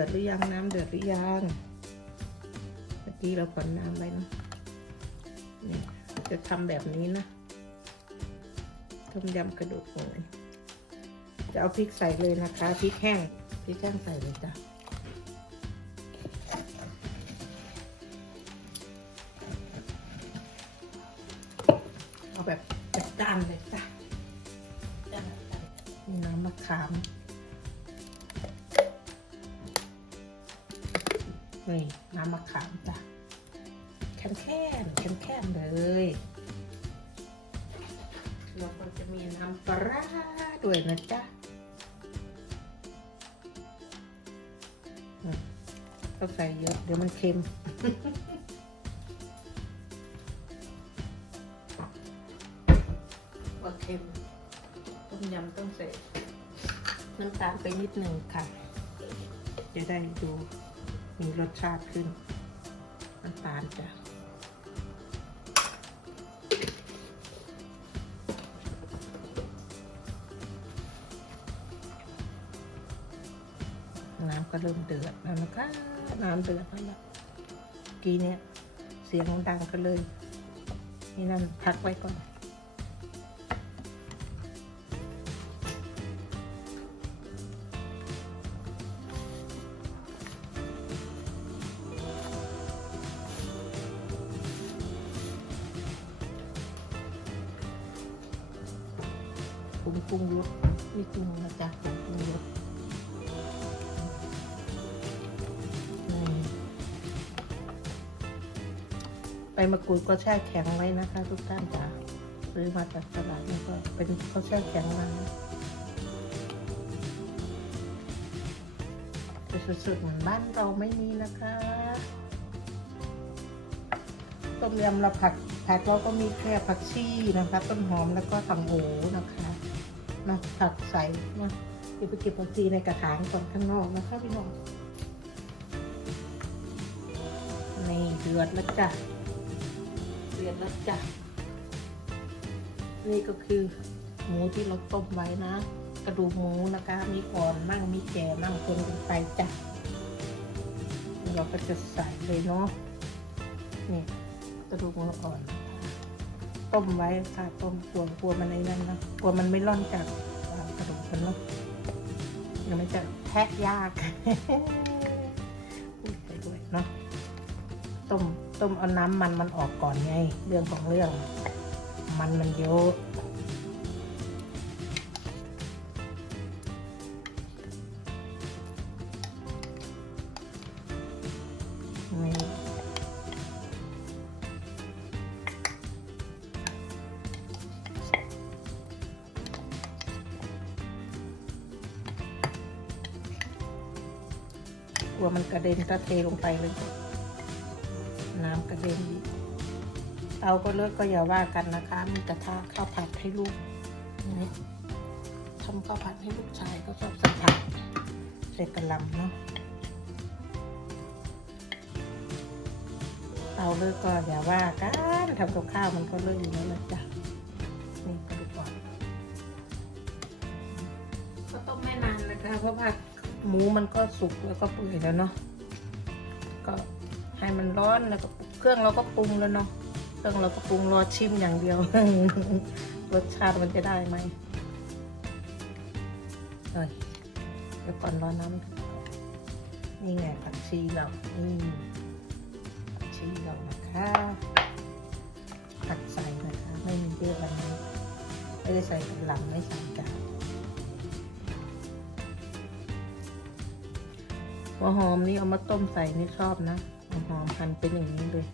ือดหรือยังน้ำเดือดหรือยังเมื่อกี้เราก่อนน้ำไว้เนอะนี่ยจะทำแบบนี้นะต้มยำกระดูกหมูจะเอาพริกใส่เลยนะคะพริกแห้งพริกแห้งใส่เลยจ้ะเอาแบบจัดจานเลยจ้ะมีน้ำมะขาม นี่น้ำมะขามจ้ะแค่นแค่นแค่นแค่นเลยแล้วก็จะมีน้ำปลาร้าด้วยนะจ๊ะอืมก็ใส่เยอะ เดี๋ยวมันเค็มว่าเค็มต้มยำต้องใส่น้ำตาลไปนิดหนึ่งค่ะ จะได้ดู มีรสชาติขึ้นน้ำตาลจ้ะน้ำก็เริ่มเดือดแล้วนะคะน้ำเดือดแล้วละกี้เนี่ยเสียงดังก็เลย นี่นั่นพักไว้ก่อน งปรุงรสม่ปรุงนะจ๊ะปรุงปรุงรสนี่ไปมากรูดก็แช่แข็งไว้นะคะ ทุกท่านจ้ะซื้อมาจากตลาดนี่ก็เป็นเขาแช่แข็งมาจะสุดๆเหมือนบ้านเราไม่มีนะคะ ต้มยำเราผักผักเราก็มีแค่ผักชีนะคะ ต้นหอมแล้วก็ตังโอนะคะ นะผักใส่นะเดี๋ยวไปเก็บผักชีในกระถางก่อนข้างนอกนะคะพี่น้องนี่เดือดแล้วจ้ะเดือดแล้วจ้ะนี่ก็คือหมูที่เราต้มไว้นะ กระดูกหมูนะคะ มีอ่อนมั่งมีแก่มั่งคนกันไปจ้ะเราก็จะใส่เลยเนาะนี่กระดูกหมูอ่อน ต้มไว้ค่ะต้มกลัวกลัวมันในนั้นนะกลัวมันไม่ร่อนจากกระดูกมันเนาะเดี๋ยวมันจะแทะยากพูดไปด้วยเนาะต้มต้มเอาน้ำมันมันออกก่อนไง เรื่องของเรื่อง มันมันเยอะ ลัวมันกระเด็นถ้าเทลงไปเลย น้ำกระเด็นเอาก็เลิกก็อย่าว่ากันนะคะมีกระทะข้าวผัดให้ลูกนี่ทำข้าวผัดให้ลูกชายก็ชอบใส่ผักใส่กระลำเนาะเอาเลิกก็อย่าว่ากันทำกับข้าวมันก็เลิกอยู่แล้วนะจ๊ะนี่ก็ดูก่อนก็ต้องไม่นานนะคะเพราะว่า หมูมันก็สุกแล้วก็เปื่อยแล้วเนาะก็ให้มันร้อนแล้วก็เครื่องเราก็ปรุงแล้วเนาะเครื่องเราก็ปรุงรอชิมอย่างเดียว รสชาติมันจะได้ไหมเอ้ยเดี๋ยวก่อนรอน้ำนี่ไงผักชีเรานี่ผักชีเรานะคะผักใส่นะคะ ไม่มีเยอะอะไรนะไม่ได้ใส่หล่ำไม่ใส่กา หัวหอมนี่เอามาต้มใส่นี่ชอบนะหัวหอมหั่นเป็นอย่างนี้เลย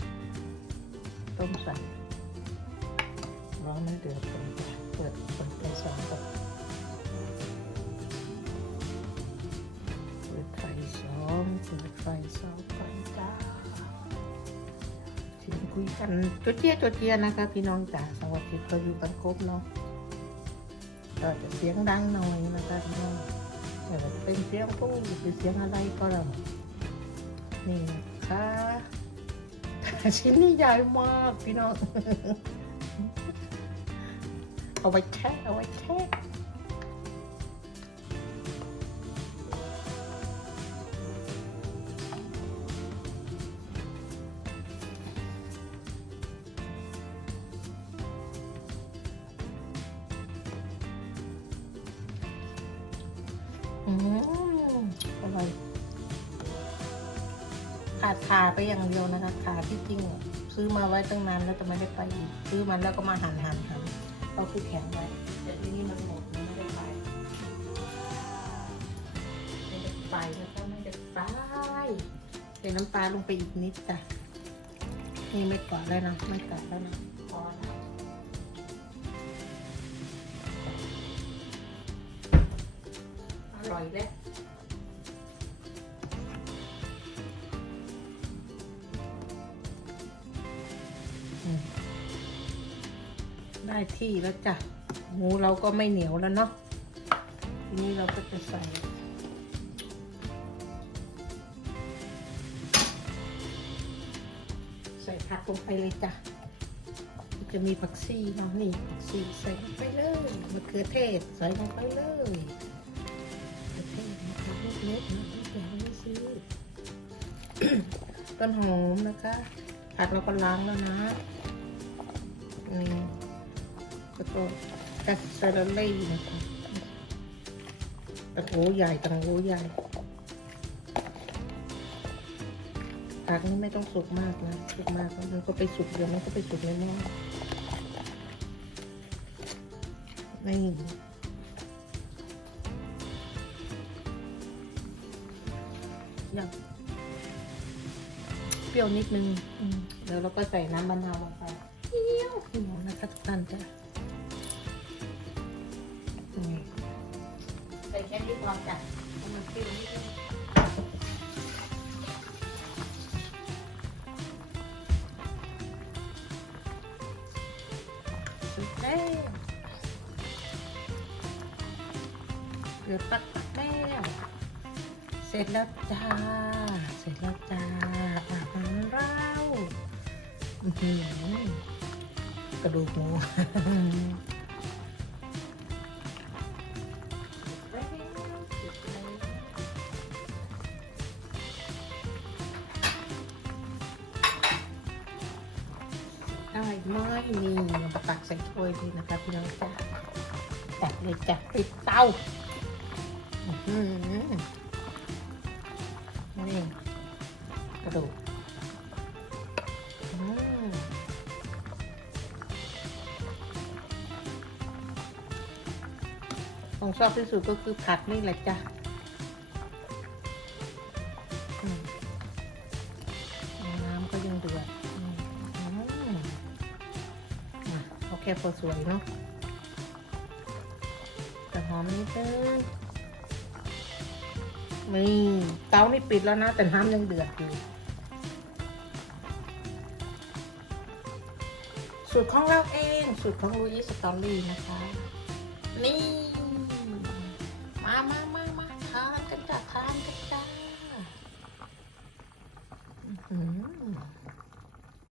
ต้มใส่ร้อนมันเดือดก่อนจ้ะเดือดไปสองก่อนเปิดไฟสองเปิดไฟสองก่อนจ้าเสียงคุยกันจุดเจียจุดเจียนะคะ พี่น้องจ๋าสวัสดีเราอยู่กันครบเนาะก็จะเสียงดังหน่อยนะคะพี่น้อง เดี๋ยวเป็นเสียงผู้หรือเป็นเสียงอะไรก็แล้วนี่นะคะชิ้นนี้ใหญ่มากพี่น้อง เอาไว้แค่เอาไว้แค่ อืมอร่อยขาดขาไปอย่างเดียวนะคะขาที่จริงซื้อมาไว้ตั้งนานแล้วแต่ไม่ได้ไปอีกซื้อมันแล้วก็มาหั่นหั่นหั่นเอาคือแข็งไว้แต่ทีนี้มันหมดไม่ได้ไปไม่ได้ไปนะคะไม่ได้ไปใส่น้ำปลาลงไปอีกนิดจ้ะนี่ไม่กอดแล้วนะไม่กอดแล้วนะพอแล้ว ร่อยเลยได้ที่แล้วจ้ะ หมูเราก็ไม่เหนียวแล้วเนาะ ทีนี้เราก็จะใส่ใส่ผักลงไปเลยจ้ะ จะมีผักชีเนาะนี่ผักชีใส่ลงไปเลยมะเขือเทศใส่ลงไปเลย ลูกเล็กนะลูกใหญ่ไม่ซื้อต้นหอมนะคะผักเราก็ล้างแล้วนะอืมแล้วก็กัสซาลเล่นะคะตะโกใหญ่ตะโกใหญ่ผักนี่ไม่ต้องสุกมากนะ สุกมากแล้วมันก็ไปสุกเดี๋ยวมันก็ไปสุกแน่ๆนี่ ยากเปรี้ยวนิดนึงอืมเดี๋ยวเราก็ใส่น้ำมะนาวลงไปเปรี้ยวเปรี้ยวนะคะทุกท่านจ้ะนี่ใส่แค่นี้พอจ้ะเพราะมันเปรี้ยวนิดนึงสุดแล้วเหลือตักตักแล้วเส ร็จแล้วจ้า เสร็จแล้วจ้าอาหารเราอื้อหือกระดูกหมูได้ไหมนี่เรามาตักใส่ถ้วยดีนะคะพี่น้องจ้าตักเลยจ้ะปิดเตาอื้อหือ นี่กระดูกอของชอบที่สุดก็คือผัดนี่แหละจ้ะน้ำก็ยังเดือดอืมอืมอะเคพอสวยเนาะแต่หอมนิดนึง นี่เตานี่ปิดแล้วนะ แต่น้ำยังเดือดอยู่สูตรของเราเองสูตรของลุยสตอรี่นะคะ นี่ มามา